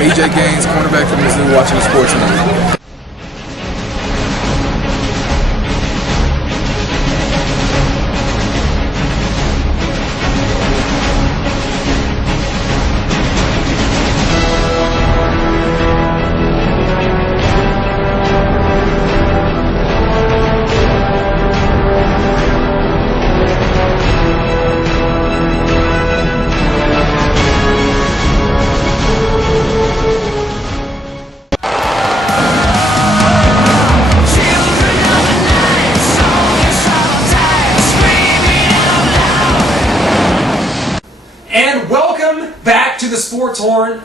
I'm EJ Gaines, cornerback from Mizzou, watching the Sports Network.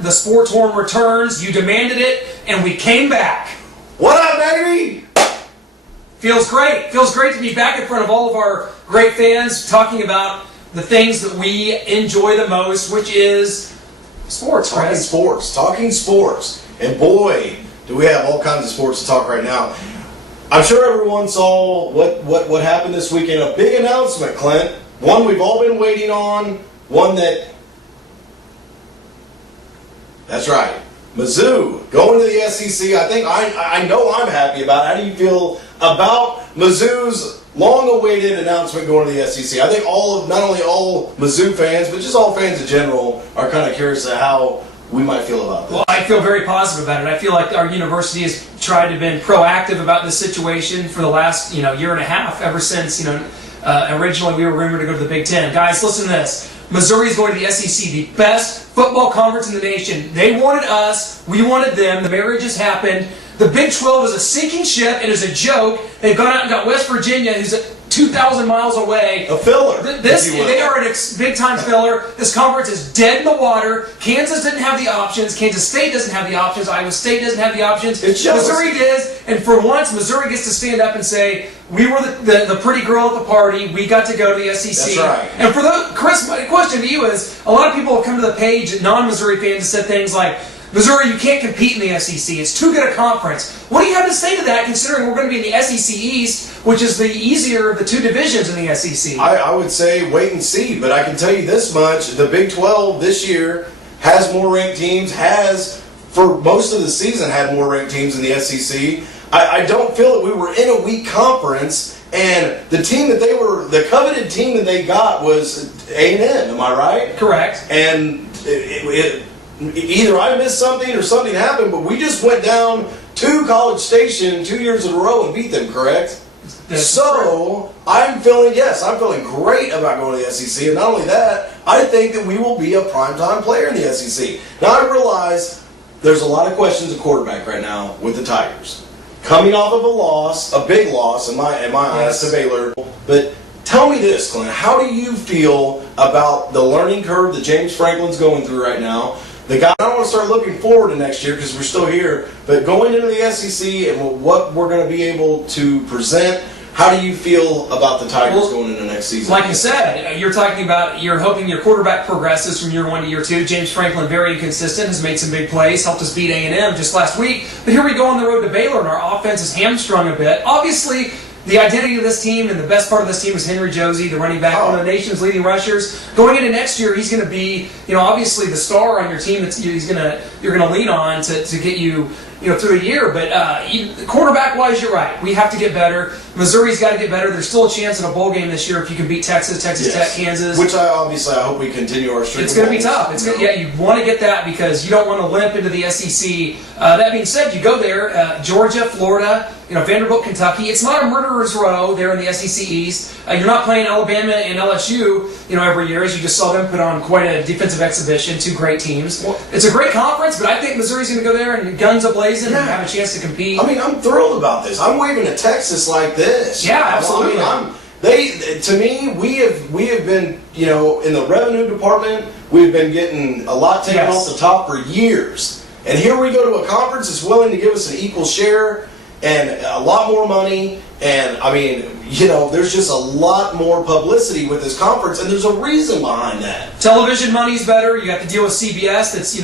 The Sports Horn returns. You demanded it, and we came back. What up, baby? Feels great. Feels great to be back in front of all of our great fans talking about the things that we enjoy the most, which is sports, Chris. Talking sports. And boy, do we have all kinds of sports to talk right now. I'm sure everyone saw what happened this weekend. A big announcement, Clint. One we've all been waiting on. One that's right. Mizzou going to the SEC. I know I'm happy about it. How do you feel about Mizzou's long-awaited announcement going to the SEC? I think not only all Mizzou fans, but just all fans in general are kind of curious to how we might feel about this. Well, I feel very positive about it. I feel like our university has tried to be proactive about this situation for the last year and a half, ever since originally we were rumored to go to the Big Ten. Guys, listen to this. Missouri is going to the SEC, the best football conference in the nation. They wanted us. We wanted them. The marriage has happened. The Big 12 is a sinking ship. It is a joke. They've gone out and got West Virginia, who's 2,000 miles away. A filler. They are a big-time filler. This conference is dead in the water. Kansas didn't have the options. Kansas State doesn't have the options. Iowa State doesn't have the options. Missouri does. And for once, Missouri gets to stand up and say, we were the pretty girl at the party. We got to go to the SEC. That's right. And for Chris, my question to you is, a lot of people have come to the page, non-Missouri fans, and said things like, Missouri, you can't compete in the SEC. It's too good a conference. What do you have to say to that, considering we're going to be in the SEC East, which is the easier of the two divisions in the SEC? I would say wait and see, but I can tell you this much. The Big 12 this year has more ranked teams, for most of the season, had more ranked teams in the SEC. I don't feel that we were in a weak conference, and the coveted team that they got was A&M, am I right? Correct. And either I missed something or something happened, but we just went down to College Station 2 years in a row and beat them, correct? So I'm feeling great about going to the SEC, and not only that, I think that we will be a primetime player in the SEC. Now I realize there's a lot of questions at quarterback right now with the Tigers. Coming off of a big loss in my eyes to Baylor. But tell me this, Clint, how do you feel about the learning curve that James Franklin's going through right now? I don't want to start looking forward to next year because we're still here, but going into the SEC and what we're going to be able to present, how do you feel about the Tigers going into next season? Like you said, you're hoping your quarterback progresses from year 1 to year 2. James Franklin, very inconsistent, has made some big plays, helped us beat A&M just last week. But here we go on the road to Baylor, and our offense is hamstrung a bit. Obviously, the identity of this team and the best part of this team is Henry Josie, the running back, one of the nation's leading rushers. Going into next year, he's going to be, obviously the star on your team that you're going to lean on to get you, through a year. But quarterback-wise, you're right. We have to get better. Missouri's got to get better. There's still a chance in a bowl game this year if you can beat Texas Tech, Kansas. Which I hope we continue our streak. It's going to be tough. You want to get that because you don't want to limp into the SEC. That being said, you go there, Georgia, Florida, Vanderbilt, Kentucky. It's not a murderer's row there in the SEC East. You're not playing Alabama and LSU, every year, as you just saw them put on quite a defensive exhibition. Two great teams. Well, it's a great conference, but I think Missouri's going to go there and guns a-blazing and have a chance to compete. I mean, I'm thrilled about this. I'm waving at Texas like this. Yeah, absolutely. To me, we have been, in the revenue department, we've been getting a lot taken off the top for years. And here we go to a conference that's willing to give us an equal share and a lot more money. And, there's just a lot more publicity with this conference, and there's a reason behind that. Television money's better. You have to deal with CBS that's,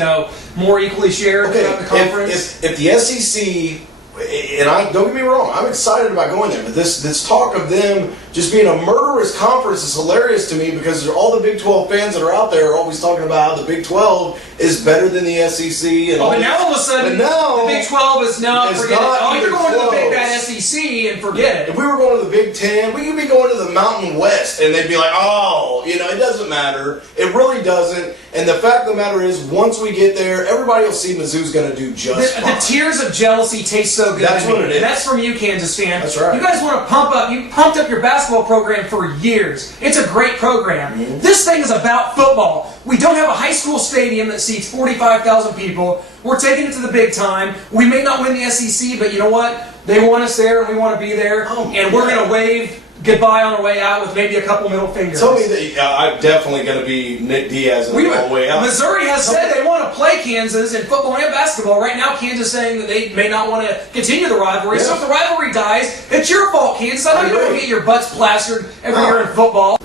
more equally shared throughout the conference. If the SEC and don't get me wrong, I'm excited about going there, but this talk of them just being a murderous conference is hilarious to me because all the Big 12 fans that are out there are always talking about how the Big 12 is better than the SEC. And now all of a sudden, the Big 12 is now, forget it. Oh, you're going to the Big Bad SEC and forget it. If we were going to the Big 10, we could be going to the Mountain West, and they'd be like, oh, it doesn't matter. It really doesn't. And the fact of the matter is, once we get there, everybody will see Mizzou's going to do just fine. The tears of jealousy taste so good. That's what it is. And that's from you, Kansas fan. That's right. You guys want to pump up. You pumped up your basketball program for years. It's a great program. Mm-hmm. This thing is about football. We don't have a high school stadium that seats 45,000 people. We're taking it to the big time. We may not win the SEC, but you know what? They want us there, and we want to be there. And we're going to wave goodbye on our way out with maybe a couple middle fingers. Tell me that I'm definitely going to be Nick Diaz on the way out. Missouri has said they want to play Kansas in football and basketball. Right now, Kansas is saying that they may not want to continue the rivalry. Yeah. So if the rivalry dies, it's your fault, Kansas. I know you don't get your butts plastered every year in football.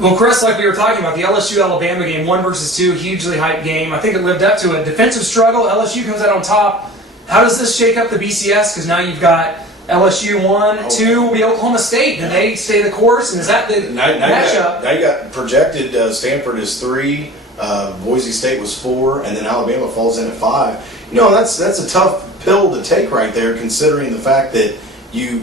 Well, Chris, like we were talking about, the LSU-Alabama game, 1 versus 2, hugely hyped game. I think it lived up to it. Defensive struggle, LSU comes out on top. How does this shake up the BCS? Because now you've got LSU 1, 2 will be Oklahoma State. Do they stay the course? And is that the matchup? Now you got projected Stanford is 3, Boise State was 4, and then Alabama falls in at 5. That's a tough pill to take right there, considering the fact that you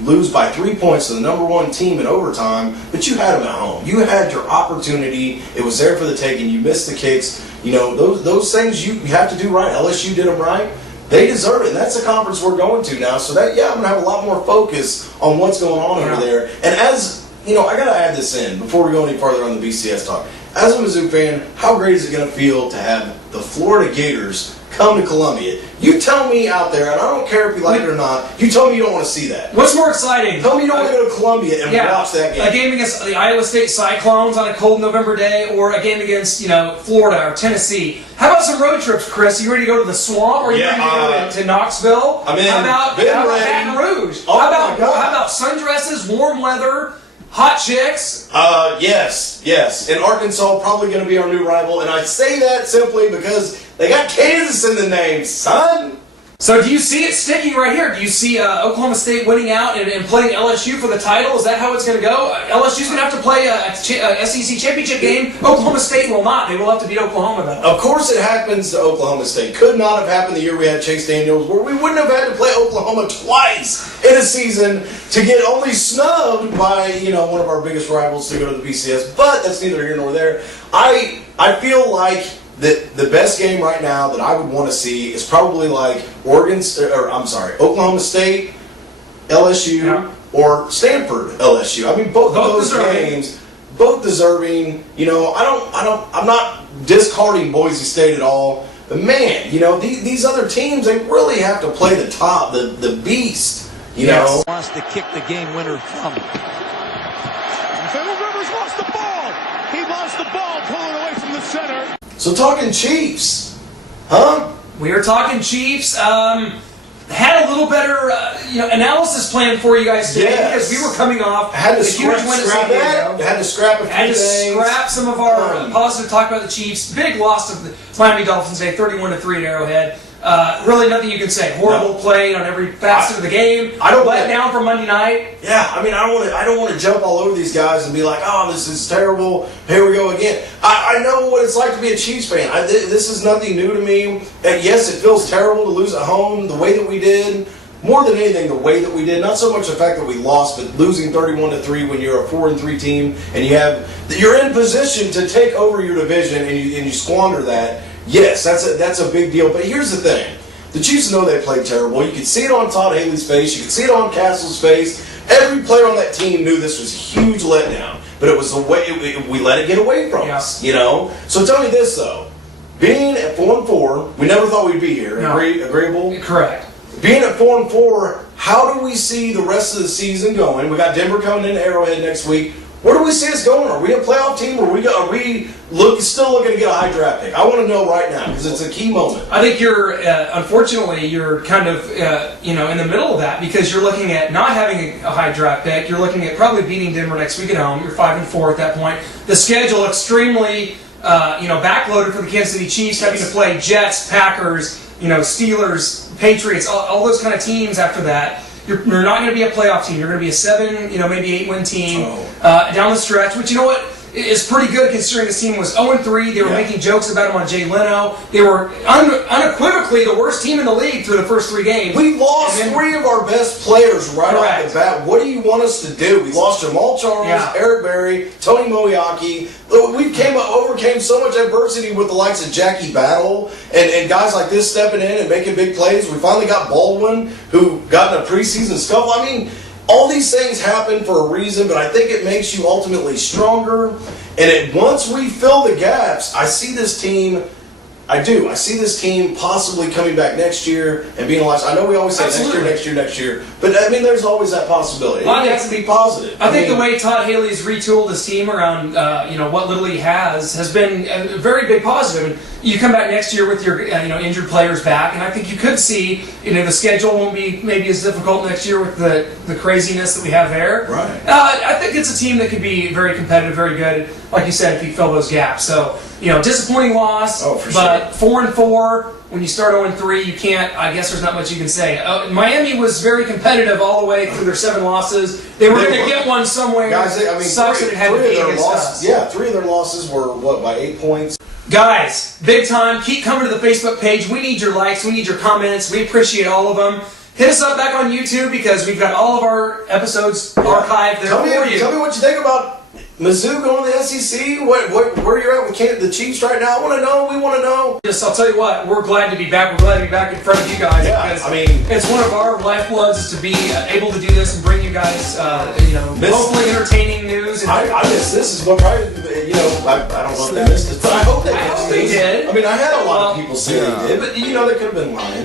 lose by 3 points to the number 1 team in overtime, but you had them at home. You had your opportunity. It was there for the taking. You missed the kicks. Those things you have to do right. LSU did them right. They deserve it, and that's the conference we're going to now. So I'm going to have a lot more focus on what's going on over there. And as I got to add this in before we go any further on the BCS talk. As a Mizzou fan, how great is it going to feel to have the Florida Gators come to Columbia? You tell me out there, and I don't care if you like it or not, you tell me you don't want to see that. What's more exciting? Tell me you don't want to go to Columbia and watch that game. A game against the Iowa State Cyclones on a cold November day, or a game against Florida or Tennessee. How about some road trips, Chris? Are you ready to go to the Swamp, or are you ready to go to Knoxville? I'm in. How about Baton Rouge? Oh, how about sundresses, warm weather, hot chicks? Yes. And Arkansas probably going to be our new rival, and I say that simply because they got Kansas in the name, son. So do you see it sticking right here? Do you see Oklahoma State winning out and playing LSU for the title? Is that how it's going to go? LSU's going to have to play a SEC championship game. Oklahoma State will not. They will have to beat Oklahoma, though. Of course it happens to Oklahoma State. Could not have happened the year we had Chase Daniels, where we wouldn't have had to play Oklahoma twice in a season to get only snubbed by one of our biggest rivals to go to the BCS. But that's neither here nor there. I feel like the best game right now that I would want to see is probably like Oklahoma State, LSU, or Stanford, LSU. I mean, both of those games, both deserving. I'm not discarding Boise State at all, but man, these other teams, they really have to play the top, the beast. Wants to kick the game winner from. Philip Rivers lost the ball. He lost the ball, pulling away from the center. So talking Chiefs, huh? We are talking Chiefs. Had a little better analysis plan for you guys today because we were coming off had to a huge win at San Diego. Had to scrap a few things. Scrap some of our positive talk about the Chiefs. Big loss to the Miami Dolphins today, 31-3 at Arrowhead. Really nothing you can say. Horrible play on every facet of the game. Let down for Monday night. Yeah, I mean, I don't want to jump all over these guys and be like, oh, this is terrible. Here we go again. I know what it's like to be a Chiefs fan. This is nothing new to me. And yes, it feels terrible to lose at home the way that we did. More than anything, the way that we did. Not so much the fact that we lost, but losing 31-3 when you're a 4-3 team and you're in position to take over your division and you squander that. Yes, that's a big deal. But here's the thing. The Chiefs know they played terrible. You could see it on Todd Haley's face. You could see it on Castle's face. Every player on that team knew this was a huge letdown. But it was the way we let it get away from us, So tell me this, though. Being at 4-4, we never thought we'd be here. No. Agreeable? Correct. Being at 4-4, how do we see the rest of the season going? We got Denver coming in Arrowhead next week. Where do we see us going? Are we a playoff team, or are we still looking to get a high draft pick? I want to know right now because it's a key moment. I think unfortunately, you're kind of in the middle of that because you're looking at not having a high draft pick. You're looking at probably beating Denver next week at home. You're 5-4 at that point. The schedule extremely backloaded for the Kansas City Chiefs, having to play Jets, Packers, Steelers, Patriots, all those kind of teams after that. You're not going to be a playoff team. You're going to be a 7, maybe 8-win team down the stretch. Which, you know what, is pretty good considering this team was 0-3. They were making jokes about him on Jay Leno. They were unequivocally the worst team in the league through the first 3 games. We lost 3 of our best players right off the bat. What do you want us to do? We lost Jamal Charles, Eric Berry, Tony Moeaki. We overcame so much adversity with the likes of Jackie Battle and guys like this stepping in and making big plays. We finally got Baldwin, who got in a preseason scuffle. I mean, all these things happen for a reason, but I think it makes you ultimately stronger. And once we fill the gaps, I see this team. I see this team possibly coming back next year and being alive. I know we always say next year. But, I mean, there's always that possibility. It has to be positive. I think the way Todd Haley's retooled his team around, what little he has been a very big positive. And you come back next year with your, injured players back, and I think you could see, the schedule won't be maybe as difficult next year with the craziness that we have there. Right. I think it's a team that could be very competitive, very good, like you said, if you fill those gaps. So, disappointing loss, but 4-4. When you start 0-3, you can't. I guess there's not much you can say. Miami was very competitive all the way through their 7 losses. They were going to get one somewhere. Guys, sucks that it had to be against us. Yeah, 3 of their losses were by 8 points. Guys, big time. Keep coming to the Facebook page. We need your likes. We need your comments. We appreciate all of them. Hit us up back on YouTube because we've got all of our episodes archived there for you. Tell me what you think about Mizzou going to the SEC. Where you're at with the Chiefs right now? I want to know. We want to know. I'll tell you what. We're glad to be back. We're glad to be back in front of you guys. Yeah, because it's one of our lifebloods to be able to do this and bring you guys, hopefully entertaining news. I miss this. Is what probably I don't know if they missed it, but I hope they did. I hope they did. I mean, I had a lot of people say they did, but they could have been lying.